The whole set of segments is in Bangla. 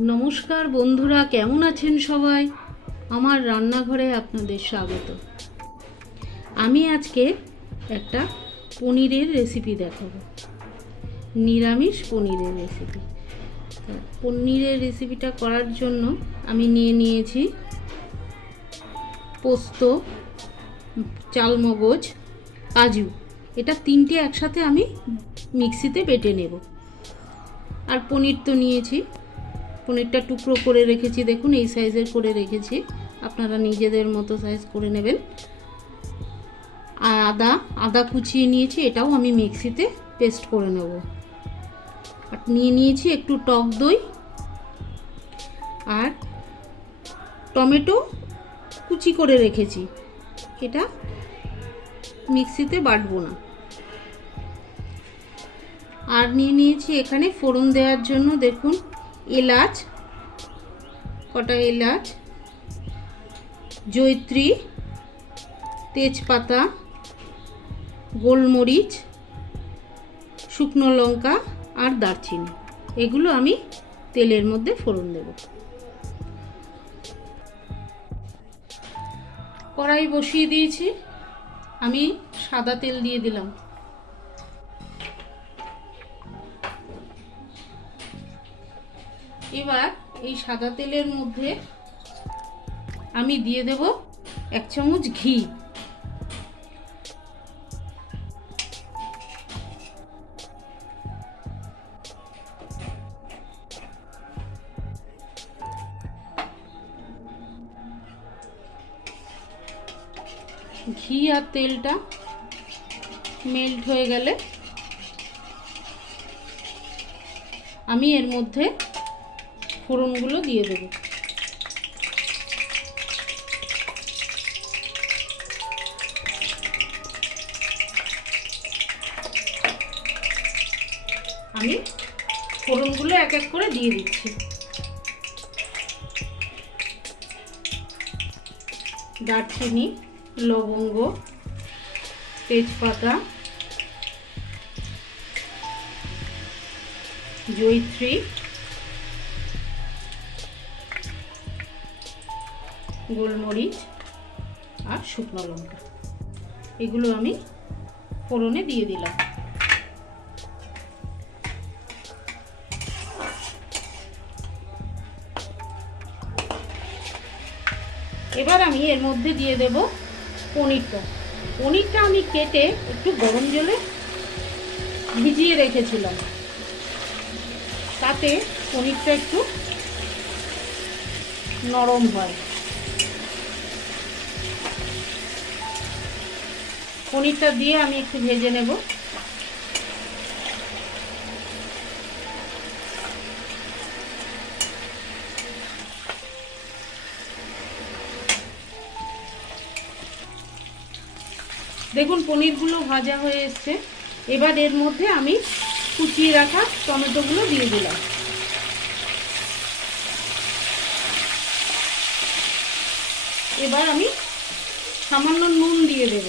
নমস্কার বন্ধুরা, কেমন আছেন সবাই? আমার রান্নাঘরে আপনাদের স্বাগত। আমি আজকে একটা পনিরের রেসিপি দেখাবো। নিরামিষ পনিরের রেসিপি পনিরের রেসিপিটা করার জন্য আমি নিয়ে নিয়েছি পোস্ত, চালমগজ, কাজু। এটা তিনটে একসাথে আমি মিক্সিতে বেটে নেব। আর পনির তো নিয়েছি পনিরটা টুকরো করে রেখেছি, দেখুন এই সাইজের করে রেখেছি। আপনারা নিজেদের মতো সাইজ করে নেবেন। আর আদা আদা কুচিয়ে নিয়েছি, এটাও আমি মিক্সিতে পেস্ট করে নেব। আর নিয়ে নিয়েছি একটু টক দই আর টমেটো কুচি করে রেখেছি। এটা মিক্সিতে বাটবো না। আর নিয়ে নিয়েছি এখানে ফোড়ন দেওয়ার জন্য, দেখুন এলাচ কটা এলাচ জৈত্রী তেজপাতা, গোলমরিচ, শুকনো লঙ্কা আর দারচিনি। এগুলো আমি তেলের মধ্যে ফোড়ন দেব। কড়াই বসিয়ে দিয়েছি। আমি সাদা তেল দিয়ে দিলাম। এবার এই সাদা তেলের মধ্যে আমি দিয়ে দেব এক চামচ ঘি। ঘি আর তেলটা মেল্ট হয়ে গেলে আমি এর মধ্যে ফোড়নগুলো দিয়ে দেব। আমি ফোড়নগুলো এক এক করে দিয়ে দিচ্ছি। দারচিনি লবঙ্গ তেজপাতা জৈত্রী গোলমরিচ আর শুকনো লঙ্কা। এগুলো আমি ফোড়নে দিয়ে দিলাম। এবার আমি এর মধ্যে দিয়ে দেব পনিরটা। পনিরটা আমি কেটে একটু গরম জলে ভিজিয়ে রেখেছিলাম। তাতে পনিরটা একটু নরম হয়। পনিরটা দিয়ে আমি একটু ভেজে নেব। দেখুন, পনিরগুলো ভাজা হয়ে এসছে। এবার এর মধ্যে আমি কুচিয়ে রাখা টমেটোগুলো দিয়ে দিলাম। এবার আমি সামান্য নুন দিয়ে দেব।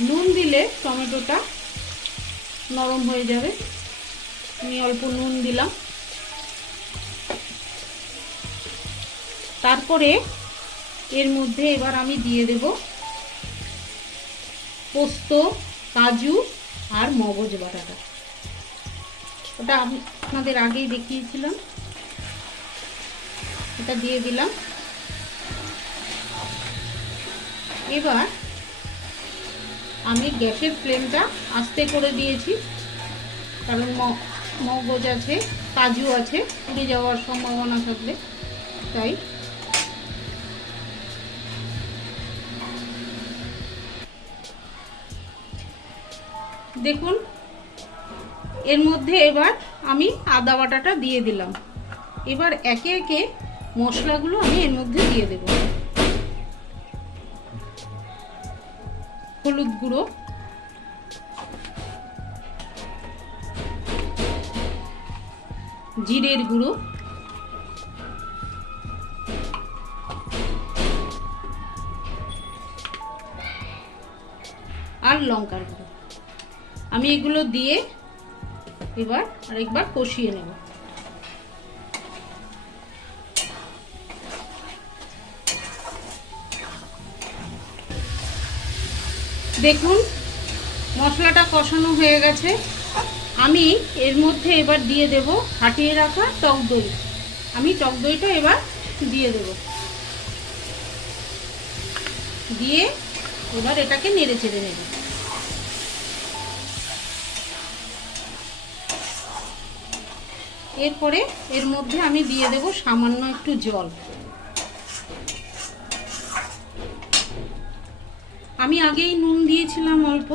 নুন দিলে টমেটোটা নরম হয়ে যাবে। আমি অল্প নুন দিলাম। তারপরে এর মধ্যে এবার আমি দিয়ে দেব পোস্ত, কাজু আর মগজ বাটাটা। ওটা আমি আপনাদের আগেই দেখিয়েছিলাম। এটা দিয়ে দিলাম। এবার আমি গ্যাসের ফ্লেমটা আস্তে করে দিয়েছি, কারণ মগজ আছে, কাজু আছে, পুড়ে যাওয়ার সম্ভাবনা থাকলে, তাই। দেখুন, এর মধ্যে এবার আমি আদা বাটাটা দিয়ে দিলাম। এবার একে একে মশলাগুলো আমি এর মধ্যে দিয়ে দেব। হলুদ গুঁড়ো। জিরের গুঁড়ো। আর লঙ্কার গুঁড়ো। আমি এগুলো দিয়ে এবার আরেকবার কষিয়ে নেব। দেখুন, মশলাটা কষানো হয়ে গেছে। আমি এর মধ্যে এবার দিয়ে দেব ফাটিয়ে রাখা টক দই। আমি টক দইটা এবার দিয়ে দেব। দিয়ে এবার এটাকে নেড়ে চেড়ে নেব। এরপরে এর মধ্যে আমি দিয়ে দেব সামান্য একটু জল। আমি আগেই নুন দিয়েছিলাম অল্প।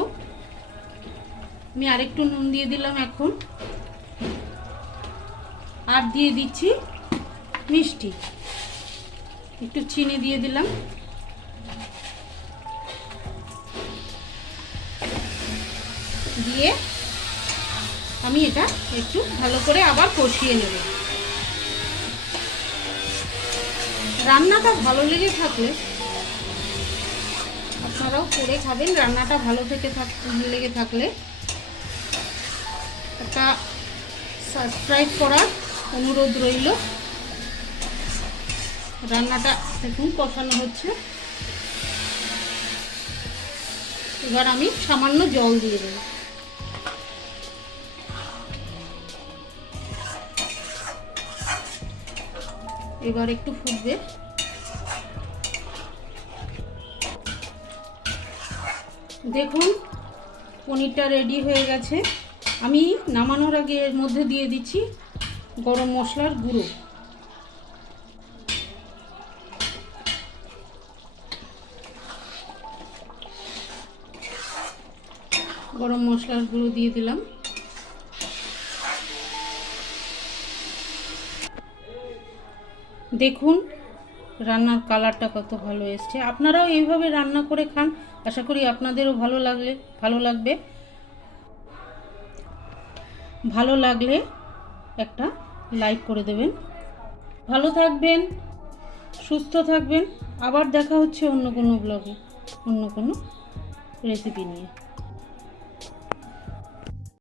আমি আরেকটু নুন দিয়ে দিলাম এখন। আর দিয়ে দিচ্ছি মিষ্টি। একটু চিনি দিয়ে দিলাম। দিয়ে আমি এটা একটু ভালো করে আবার কষিয়ে নেব। রান্নাটা ভালো লেগে থাকলে আপনারাও করে খাবেন, রান্নাটা ভালো থেকে থাক লেগে থাকলে। একটা সাবস্ক্রাইব করার অনুরোধ রইল। রান্নাটা দেখুন কষানো হচ্ছে। এবার আমি সামান্য জল দিয়ে দেবো। এবার একটু ফুটবে। দেখুন, পনিরটা রেডি হয়ে গেছে। আমি নামানোর আগে এর মধ্যে দিয়ে দিচ্ছি গরম মশলার গুঁড়ো। গরম মশলার গুঁড়ো দিয়ে দিলাম। দেখুন, রান্নার কালারটা কত ভালো এসছে। আপনারাও এইভাবে রান্না করে খান। আশা করি আপনাদেরও ভালো লাগলে, ভালো লাগবে। ভালো লাগলে একটা লাইক করে দেবেন। ভালো থাকবেন, সুস্থ থাকবেন। আবার দেখা হচ্ছে অন্য কোনো ব্লগে, অন্য কোনো রেসিপি নিয়ে।